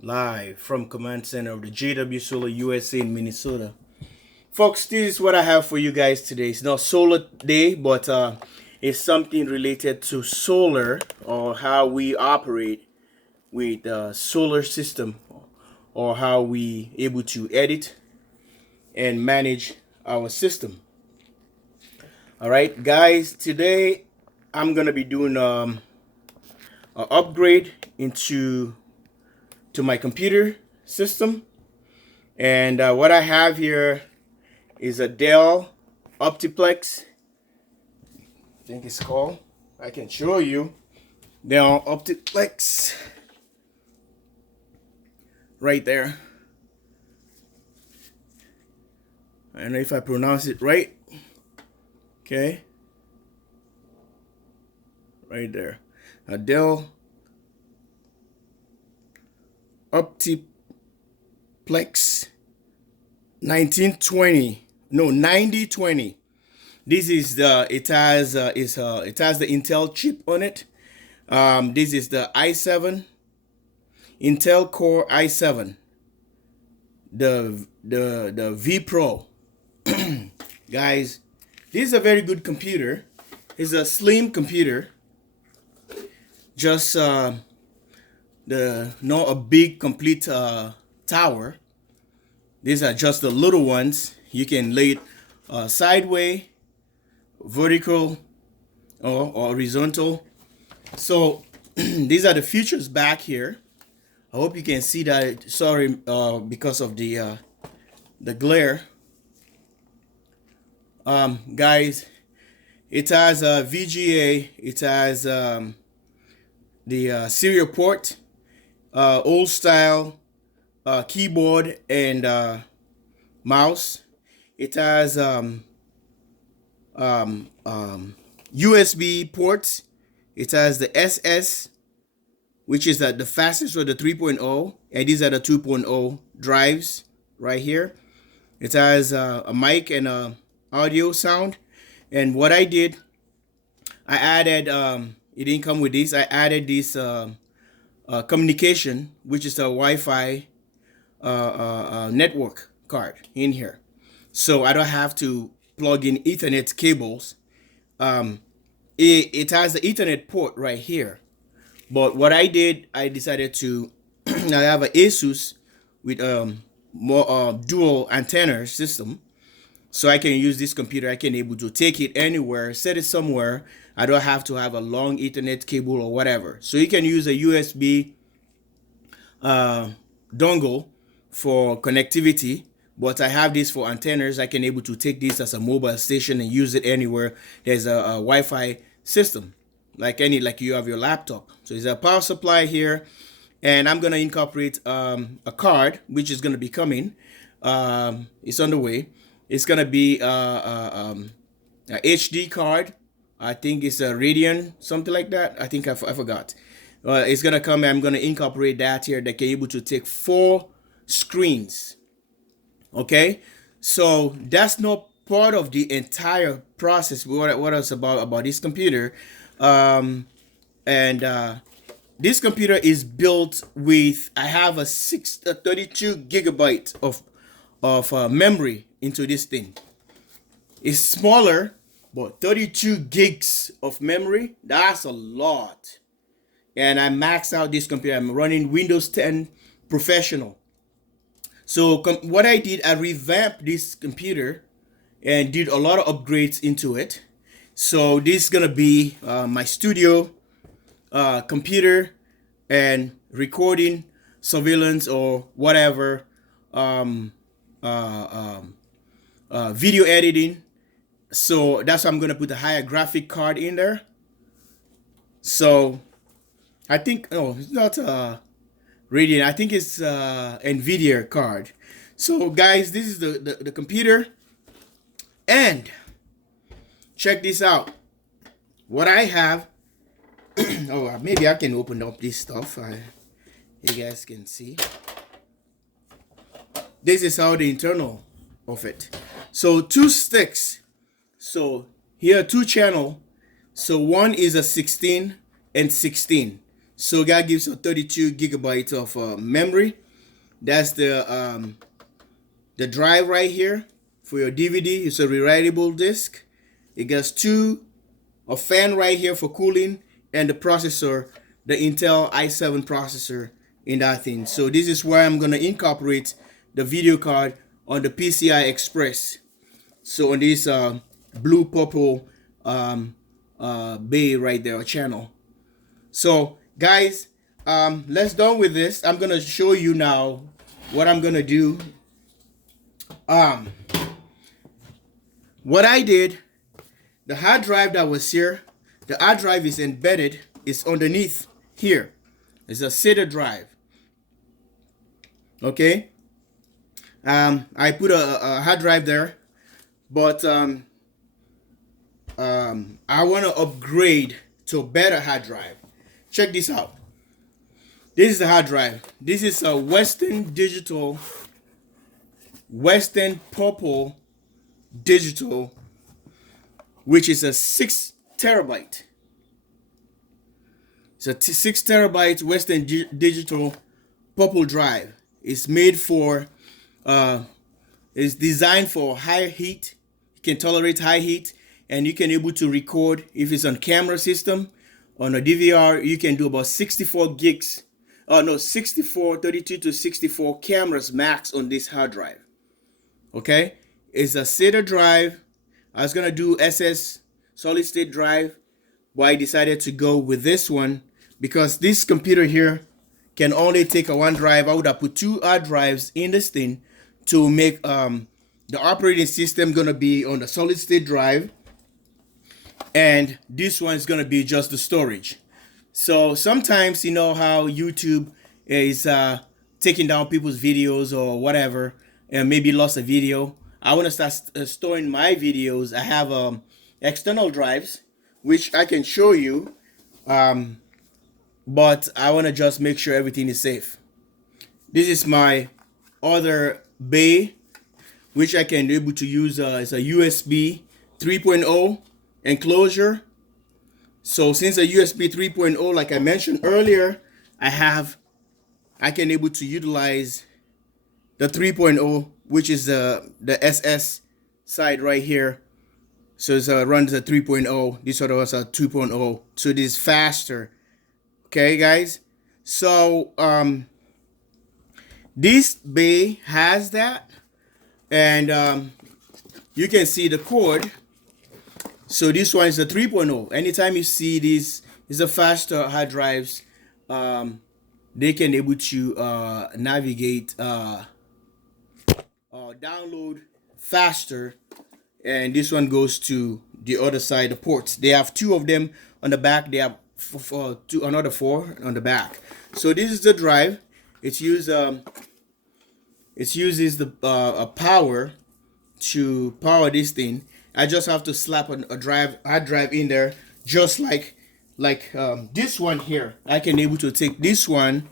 live from Command Center of the JW Solar USA in Minnesota. Folks, this is what I have for you guys today. It's not solar day, but it's something related to solar or how we operate with the solar system or how we able to edit and manage our system. All right, guys, today I'm gonna be doing an upgrade into my computer system, and what I have here is a Dell Optiplex. I think it's called. I can show you. Dell Optiplex right there. I don't know if I pronounce it right. Okay, right there. A Dell Optiplex 9020. This is the it has the Intel chip on it. This is the i7 Intel Core i7, the V Pro. Guys, this is a very good computer. It's a slim computer, just not a big complete tower. These are just the little ones. You can lay it sideways, vertical, or horizontal. So these are the features back here. I hope you can see that. Sorry, because of the glare. Guys, it has a VGA. It has the serial port, old style keyboard and mouse. It has USB ports. It has the SS, which is the fastest for the 3.0, and these are the 2.0 drives right here. It has a mic and a audio sound. And what I did, I added it didn't come with this. I added this communication, which is a Wi-Fi network card in here, so I don't have to plug in Ethernet cables. It has the Ethernet port right here, but what I did, I decided to I have an Asus with more dual antenna system, so I can use this computer. I can able to take it anywhere, set it somewhere. I don't have to have a long Ethernet cable or whatever. So you can use a USB dongle for connectivity, but I have this for antennas. I can able to take this as a mobile station and use it anywhere. There's a Wi-Fi system, like you have your laptop. So there's a power supply here, and I'm gonna incorporate a card which is gonna be coming. It's on the way. It's gonna be a HD card. I think it's a Radeon, something like that. I think I forgot. It's gonna come. I'm gonna incorporate that here. That can able to take 4 screens. Okay, so that's not part of the entire process. What else about this computer? And this computer is built with. I have a 32 gigabyte of memory into this thing. It's smaller, but 32 gigs of memory, that's a lot. And I maxed out this computer. I'm running Windows 10 Professional. So what I did, I revamped this computer and did a lot of upgrades into it. So this is gonna be my studio computer and recording, surveillance, or whatever, video editing. So that's why I'm gonna put a higher graphic card in there. So I think, no, it's not Radeon. I think it's Nvidia card. So guys, this is the computer, and check this out. What I have. Oh, maybe I can open up this stuff. You guys can see. This is how the internal of it. So 2 sticks. So here are 2 channel. So one is a 16 and 16. So that gives you 32 gigabytes of memory. That's the drive right here for your DVD. It's a rewritable disk. It gets a fan right here for cooling, and the processor, the Intel i7 processor in that thing. So this is where I'm gonna incorporate the video card on the PCI Express. So on this blue purple bay right there, or channel. So guys, let's done with this. I'm gonna show you now what I'm gonna do. What I did, the hard drive that was here, the hard drive is embedded, it's underneath here. It's a SATA drive. Okay. I put a hard drive there, but I want to upgrade to a better hard drive. Check this out. This is the hard drive. This is a Western Purple Digital, which is a 6 terabyte. It's a 6 terabyte Western Digital Purple drive. It's made for, it's designed for high heat. You can tolerate high heat, and you can able to record if it's on camera system. On a DVR, you can do about 64 gigs. 32 to 64 cameras max on this hard drive. Okay, it's a SATA drive. I was gonna do SS solid state drive, but I decided to go with this one because this computer here can only take a one drive. I would have put 2 hard drives in this thing to make the operating system gonna be on the solid state drive, and this one is gonna be just the storage. So sometimes, you know how YouTube is taking down people's videos or whatever, and maybe lost a video. I want to start storing my videos. I have external drives, which I can show you, but I want to just make sure everything is safe. This is my other bay, which I can be able to use as a USB 3.0 enclosure. So since a USB 3.0, like I mentioned earlier, I can able to utilize the 3.0, which is the SS side right here. So it's runs a 3.0. This other was a 2.0. So this is faster. Okay, guys. So this bay has that, and you can see the cord. So this one is a 3.0. Anytime you see this is a faster hard drives, they can able to navigate, download faster, and this one goes to the other side, the ports. They have 2 of them on the back. They have another 4 on the back. So this is the drive. It uses the power to power this thing. I just have to slap a hard drive in there, just like this one here. I can able to take this one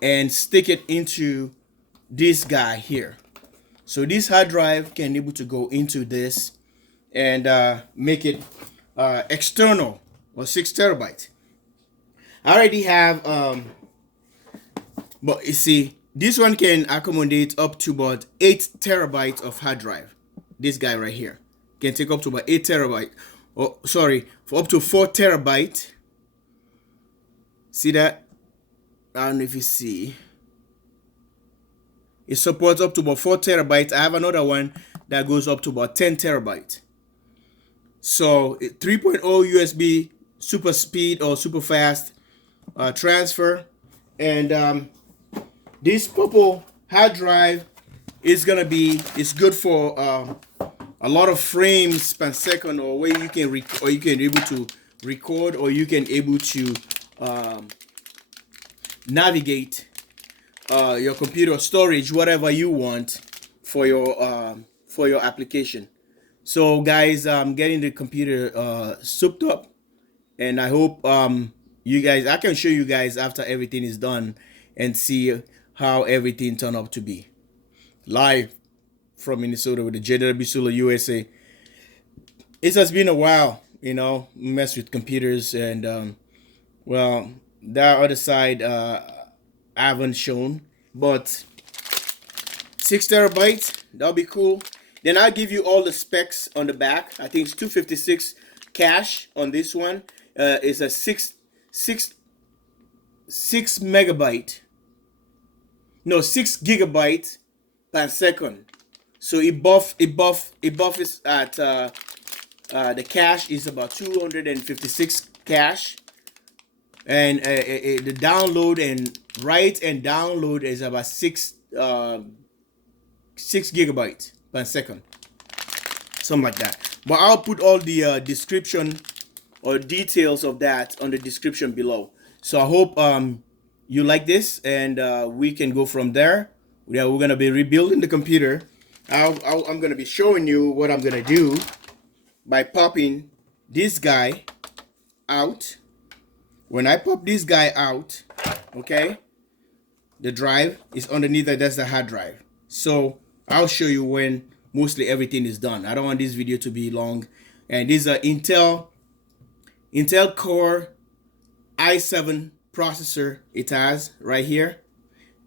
and stick it into this guy here. So this hard drive can able to go into this and make it external, or 6 terabytes. I already have, but you see, this one can accommodate up to about 8 terabytes of hard drive. This guy right here can take up to about 8 terabyte. Oh, sorry, for up to 4 terabyte. See that? I don't know if you see. It supports up to about 4 terabytes. I have another one that goes up to about 10 terabytes. So 3.0 USB super speed or super fast transfer, and this purple hard drive is gonna be, it's good for a lot of frames per second, or where you can able to record, or you can able to navigate your computer storage, whatever you want for your application. So guys, I'm getting the computer souped up, and I hope you guys, I can show you guys after everything is done and see how everything turned up to be. Live from Minnesota with the JW Solar USA. It has been a while, you know, mess with computers, and well, That other side I haven't shown, but 6 TB, that'll be cool. Then I'll give you all the specs on the back. I think it's 256 cache on this one. It's a 6 megabyte, no, 6 GB per second. So it buffers at the cache is about 256 cache, and the download and write and download is about 6 GB per second, something like that. But I'll put all the description or details of that on the description below. So I hope you like this, and we can go from there. Yeah, we're gonna be rebuilding the computer. I'm gonna be showing you what I'm gonna do by popping this guy out. When I pop this guy out, okay, the drive is underneath that. That's the hard drive. So I'll show you when mostly everything is done. I don't want this video to be long. And this is an Intel Core i7 processor. It has right here,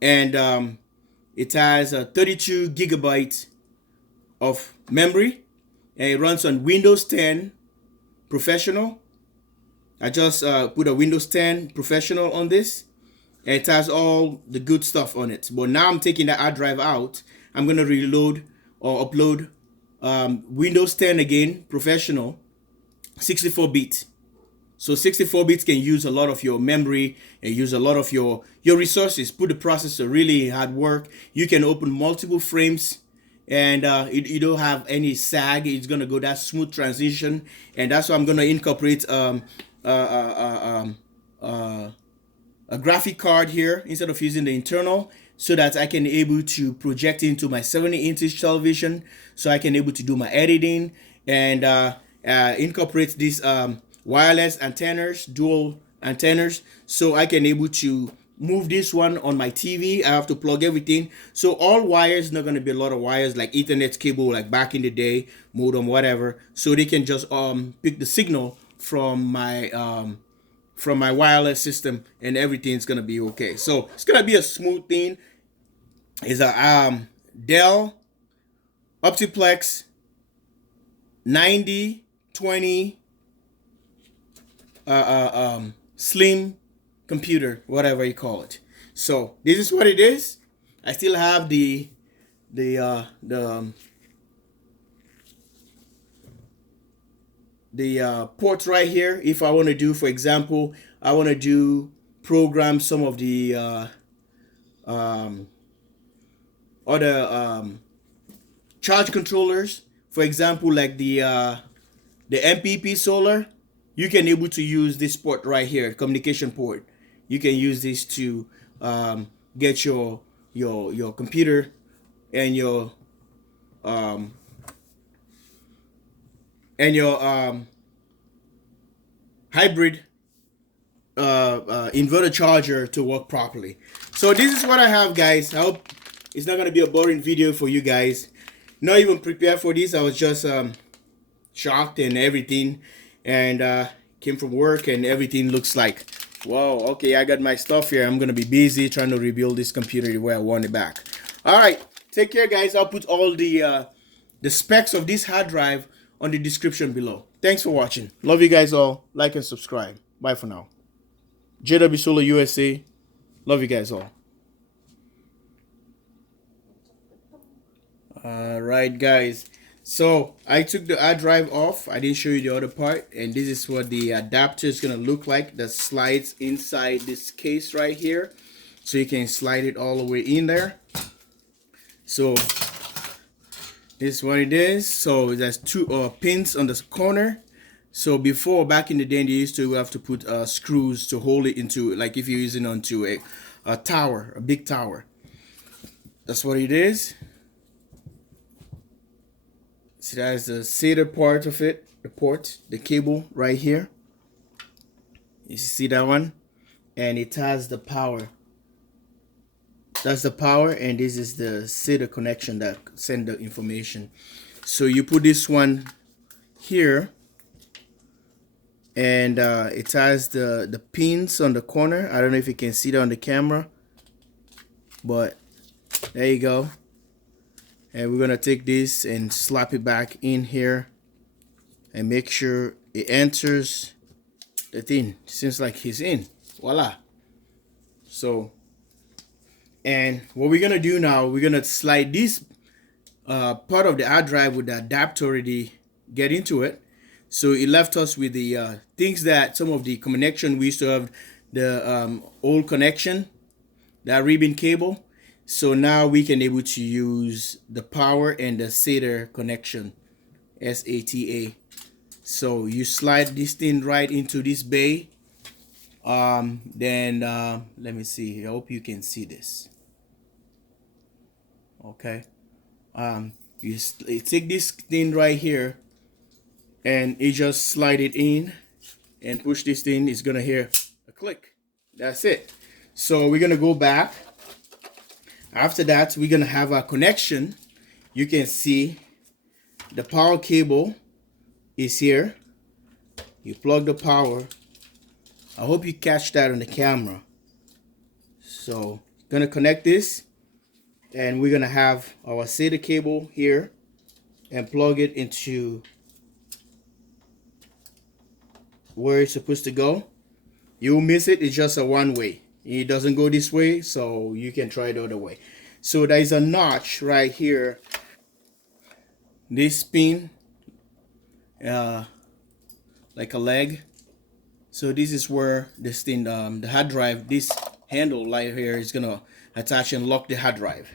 and it has a 32 GB of memory, and it runs on Windows 10 Professional. I just put a Windows 10 Professional on this, and it has all the good stuff on it. But now I'm taking the hard drive out. I'm gonna reload or upload Windows 10 again, Professional, 64-bit. So 64-bits can use a lot of your memory and use a lot of your resources. Put the processor really hard work. You can open multiple frames, and you don't have any sag. It's gonna go that smooth transition, and that's why I'm gonna incorporate a graphic card here instead of using the internal, so that I can able to project into my 70-inch television, so I can able to do my editing, and incorporate these wireless antennas, dual antennas, so I can able to move this one on my TV. I have to plug everything, so all wires, not going to be a lot of wires like Ethernet cable like back in the day, modem, whatever, so they can just pick the signal from my wireless system, and everything's gonna be okay. So it's gonna be a smooth thing. It's a Dell Optiplex 9020 slim computer, whatever you call it. So this is what it is. I still have the ports right here. If I want to do, for example, I want to do program some of the other charge controllers, for example, like the MPP solar. You can able to use this port right here, communication port. You can use this to get your computer and your hybrid inverter charger to work properly. So this is what I have, guys. I hope it's not gonna be a boring video for you guys. Not even prepared for this. I was just shocked and everything, and came from work and everything looks like, wow, okay, I got my stuff here. I'm gonna be busy trying to rebuild this computer the way I want it back. All right, take care, guys. I'll put all the specs of this hard drive on the description below. Thanks for watching. Love you guys all. Like and subscribe. Bye for now. JW Solar USA. Love you guys all. All right, guys. So I took the hard drive off. I didn't show you the other part, and this is what the adapter is gonna look like. That slides inside this case right here, so you can slide it all the way in there. So this is what it is. So there's two pins on the corner. So before, back in the day, they used to have to put screws to hold it into, like if you're using onto a tower, a big tower. That's what it is. See, that's the SATA part of it, the port, the cable right here. You see that one? And it has the power. That's the power, and this is the SATA connection that send the information. So you put this one here, and it has the pins on the corner. I don't know if you can see that on the camera, but there you go. And we're gonna take this and slap it back in here and make sure it enters the thing. Seems like he's in. Voila. So, and what we're gonna do now, we're gonna slide this part of the hard drive with the adapter already get into it. So it left us with the things that some of the connection we used to have, the old connection, that ribbon cable. So now we can able to use the power and the SATA connection, SATA. So you slide this thing right into this bay. Then let me see. I hope you can see this. Okay. You take this thing right here, and you just slide it in and push this thing. It's gonna hear a click. That's it. So we're gonna go back. After that, we're gonna have our connection. You can see the power cable is here. You plug the power. I hope you catch that on the camera. So gonna connect this, and we're gonna have our SATA cable here and plug it into where it's supposed to go. You'll miss it. It's just a one way. It doesn't go this way, so you can try it the other way. So there is a notch right here. This pin, like a leg. So this is where this thing, the hard drive, this handle right here is gonna attach and lock the hard drive.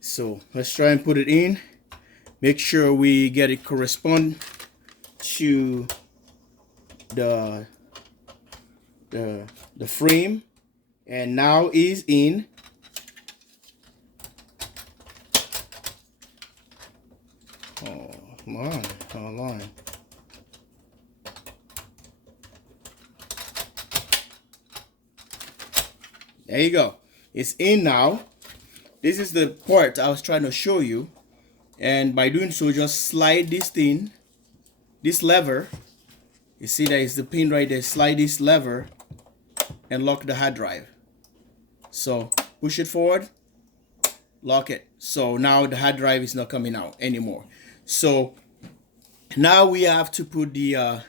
So let's try and put it in. Make sure we get it correspond to the frame, and now is in. Oh, come on, hold on. There you go. It's in now. This is the part I was trying to show you, and by doing so, just slide this thing, this lever. You see that is the pin right there. Slide this lever and lock the hard drive. So push it forward, lock it. So now the hard drive is not coming out anymore. So now we have to put the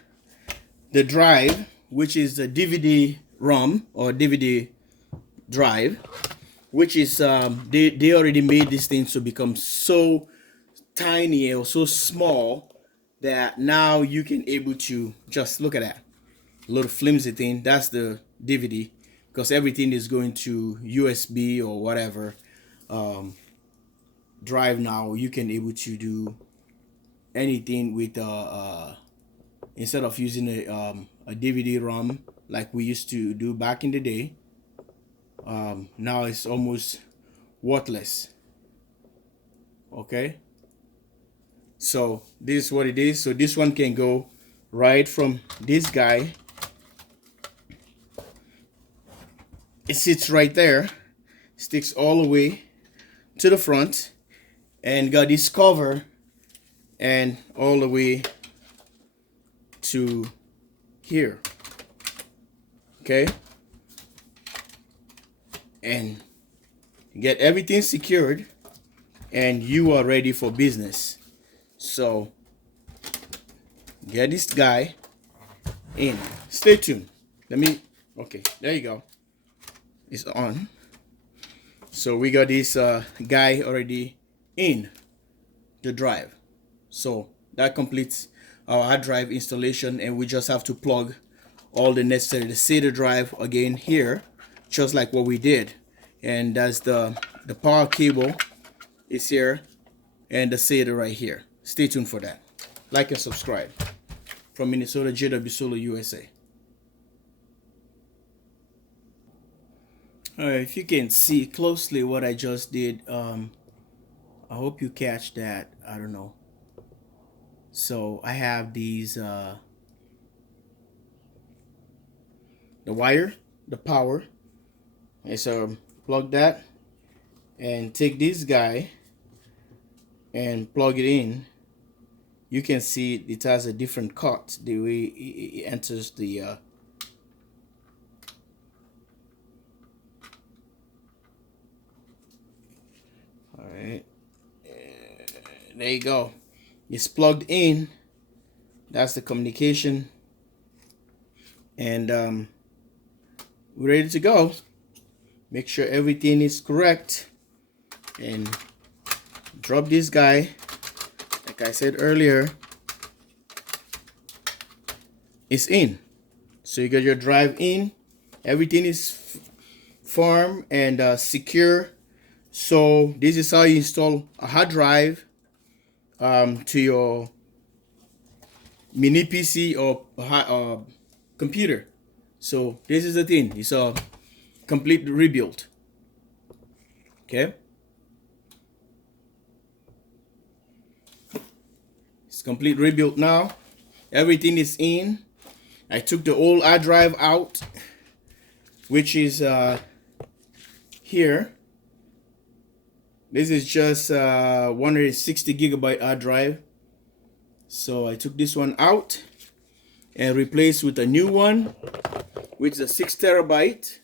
drive, which is the DVD ROM or DVD drive, which is they already made this thing to become so tiny or so small that now you can able to just look at that little flimsy thing. That's the DVD, because everything is going to USB or whatever drive now. You can able to do anything with instead of using a DVD ROM like we used to do back in the day. Now it's almost worthless. Okay, so this is what it is. So this one can go right from this guy. It sits right there, sticks all the way to the front, and got this cover and all the way to here. Okay, and get everything secured, and you are ready for business. So get this guy in. Stay tuned. Okay, there you go. It's on. So we got this guy already in the drive. So that completes our hard drive installation, and we just have to plug all the necessary, the SATA drive again here, just like what we did. And that's the power cable is here, and the SATA right here. Stay tuned for that. Like and subscribe. From Minnesota, JW Solar, USA. Alright, if you can see closely what I just did, I hope you catch that. I don't know. So I have these the wire, the power, and so plug that and take this guy and plug it in you can see it has a different cut the way it enters the all right, there you go. It's plugged in. That's the communication, and we're ready to go. Make sure everything is correct and drop this guy. Like I said earlier, it's in. So you got your drive in. Everything is firm and secure. So this is how you install a hard drive to your mini PC or computer. So this is the thing. It's a complete rebuild. Okay. It's complete rebuild now. Everything is in. I took the old hard drive out, which is here. This is just 160 gigabyte hard drive. So I took this one out and replaced with a new one, which is a 6 terabyte.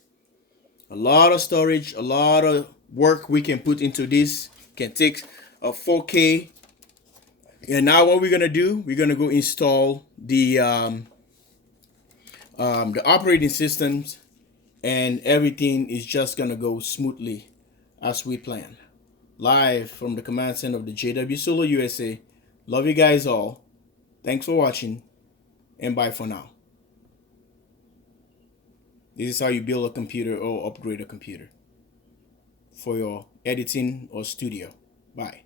A lot of storage, a lot of work we can put into this. Can take a 4K. And now what we're gonna do, we're gonna go install the operating systems, and everything is just gonna go smoothly as we planned. Live from the command center of the JW Solar USA. Love you guys all. Thanks for watching, and bye for now. This is how you build a computer or upgrade a computer for your editing or studio. Bye.